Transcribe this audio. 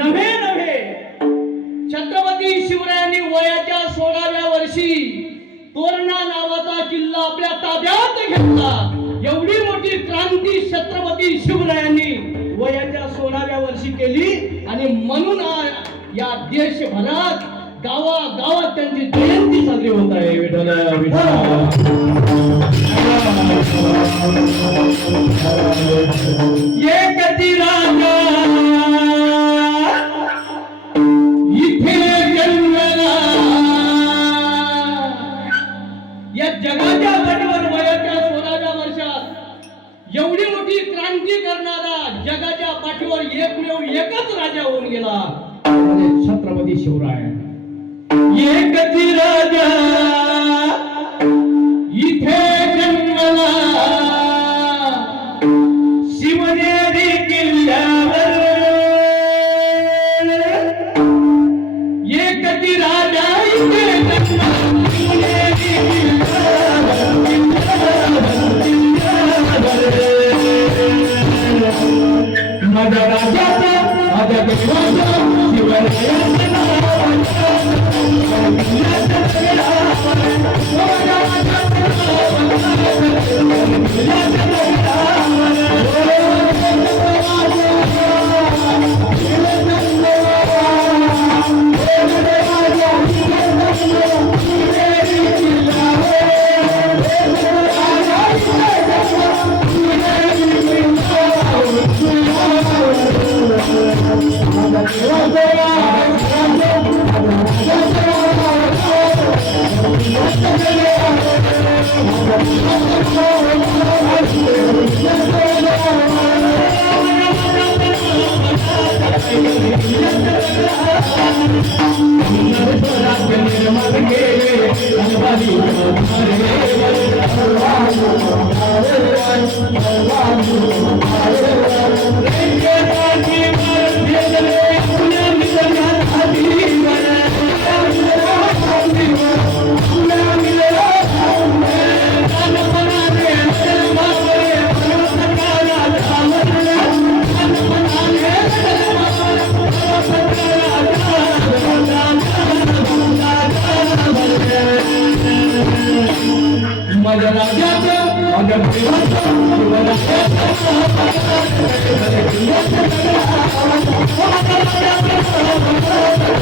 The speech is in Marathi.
नव्हे नव्हे. छत्रपती शिवरायांनी वयाच्या सोळाव्या वर्षी तोरणा नावाचा किल्ला आपल्या ताब्यात घेतला. एवढी मोठी क्रांती छत्रपती शिवरायांनी वयाच्या सोळाव्या वर्षी केली. आणि म्हणून या देशभरात गावा गावात त्यांची जयंती साजरी होत आहे. विठ्ठल विठ्ठल. या जगाच्या पाठीवर वयाच्या सोळाव्या वर्षात एवढी मोठी क्रांती करणारा जगाच्या पाठीवर एकमेव एकच राजा होऊन गेला. म्हणजे छत्रपती शिवराय. एकती राजा. Thank you. I'm Thank you.